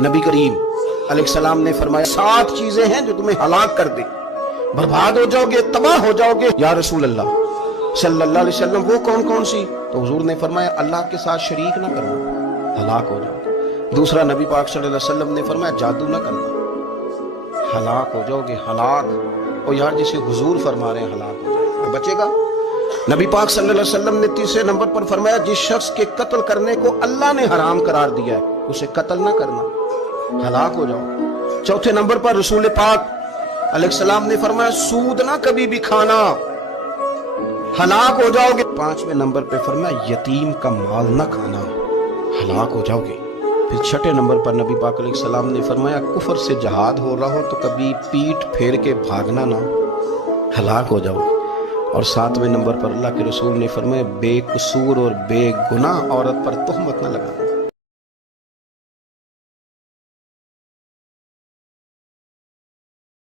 نبی کریم علیہ السلام نے فرمایا 7 چیزیں ہیں جو تمہیں ہلاک کر دے، برباد ہو جاؤ گے، تباہ ہو جاؤ گے۔ یا رسول اللہ صلی اللہ علیہ وسلم وہ کون کون سی؟ تو حضور نے فرمایا اللہ کے ساتھ شریک نہ کرنا، ہلاک ہو جاؤ گے۔ دوسرا نبی پاک صلی اللہ علیہ وسلم نے فرمایا جادو نہ کرنا، ہلاک ہو جاؤ گے، ہلاک۔ اور یار جسے حضور فرما رہے ہیں ہلاک ہو جائے گا، بچے گا۔ نبی پاک صلی اللہ علیہ وسلم نے تیسرے نمبر پر فرمایا جس شخص کے قتل کرنے کو اللہ نے حرام قرار دیا ہے اسے قتل نہ کرنا، ہلاک ہو جاؤ۔ چوتھے نمبر پر رسول پاک علیہ السلام نے فرمایا سود نہ کبھی بھی کھانا، ہلاک ہو جاؤ گے۔ 5ویں نمبر پہ فرمایا یتیم کا مال نہ کھانا، ہلاک ہو جاؤ گے۔ پھر 6ٹھے نمبر پر نبی پاک علیہ السلام نے فرمایا کفر سے جہاد ہو رہا ہو تو کبھی پیٹ پھیر کے بھاگنا نہ، ہلاک ہو جاؤ گے۔ اور 7ویں نمبر پر اللہ کے رسول نے فرمایا بے قصور اور بے گناہ عورت پر تہمت نہ لگانا۔